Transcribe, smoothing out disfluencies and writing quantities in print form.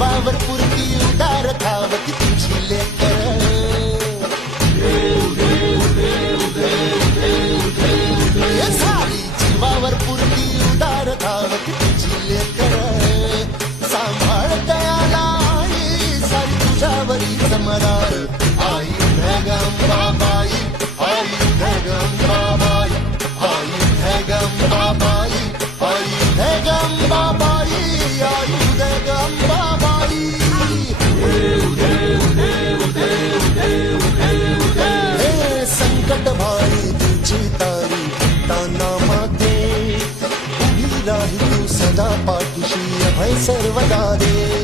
जीवावर पुरती उदार धावती तुझी लेकर. सारी जीवावर पुरती उदार धावती तुझी लेकर. सांभाळ दयाला आई सारी तुझ्यावरी समरार. आई ढगंबाबाई, आई ढगंबाबाई, आई ढगंबाबाई, आई ढगंबाबाई, आई ढगंबाबाई. हे संकट भारी तुझी तारी ताना माते. उभी राही तू सदा पाठीशी अभय सर्वदा दे.